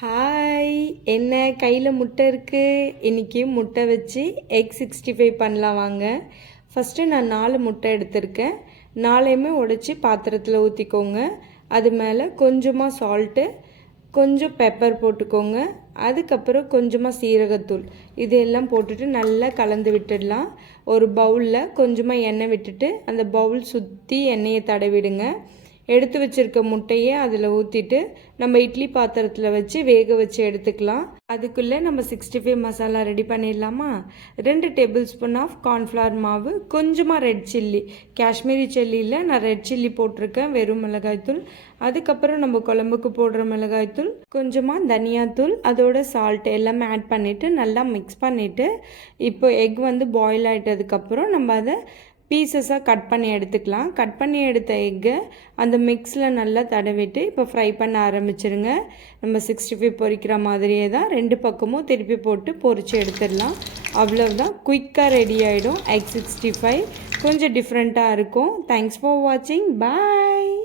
Hi, என்ன கையில் முட்டை இருக்குது. இன்றைக்கி முட்டை வச்சு எக் 65 பண்ணலாம் வாங்க. ஃபஸ்ட்டு நான் 4 முட்டை எடுத்திருக்கேன். 4யுமே உடைச்சி பாத்திரத்தில் ஊற்றிக்கோங்க. அது மேலே கொஞ்சமாக சால்ட்டு, கொஞ்சம் பெப்பர் போட்டுக்கோங்க. அதுக்கப்புறம் கொஞ்சமாக சீரகத்தூள் இதெல்லாம் போட்டுட்டு நல்லா கலந்து விட்டுடலாம். ஒரு பவுலில் கொஞ்சமாக எண்ணெய் விட்டுட்டு அந்த பவுல் சுற்றி எண்ணெயை தடவிடுங்க. எடுத்து வச்சுருக்க முட்டையை அதில் ஊற்றிட்டு நம்ம இட்லி பாத்திரத்தில் வச்சு வேக வச்சு எடுத்துக்கலாம். அதுக்குள்ளே நம்ம 65 மசாலா ரெடி பண்ணிடலாமா. 2 டேபிள் ஸ்பூன் ஆஃப் கார்ன்ஃப்ளவர் மாவு, கொஞ்சமாக ரெட் சில்லி, காஷ்மீரி சில்லியில் நான் ரெட் சில்லி போட்டிருக்கேன், வெறும் மிளகாய்த்தூள். அதுக்கப்புறம் நம்ம குழம்புக்கு போடுற மிளகாய்த்தூள், கொஞ்சமாக தனியாத்தூள், அதோட சால்ட் எல்லாமே ஆட் பண்ணிவிட்டு நல்லா மிக்ஸ் பண்ணிவிட்டு இப்போ எக் பாயில் ஆகிட்டதுக்கப்புறம் நம்ம அதை பீசஸாக கட் பண்ணி எடுத்துக்கலாம். கட் பண்ணி எடுத்த எக்கை அந்த மிக்ஸில் நல்லா தடவிட்டு இப்போ ஃப்ரை பண்ண ஆரம்பிச்சிருங்க. நம்ம 65 பொரிக்கிற மாதிரியே தான் 2 பக்கமும் திருப்பி போட்டு பொரித்து எடுத்துடலாம். அவ்வளவுதான், குயிக்காக ரெடி ஆகிடும் எக் 65. கொஞ்சம் டிஃப்ரெண்ட்டாக இருக்கும். தேங்க்ஸ் ஃபார் வாட்சிங். பாய்.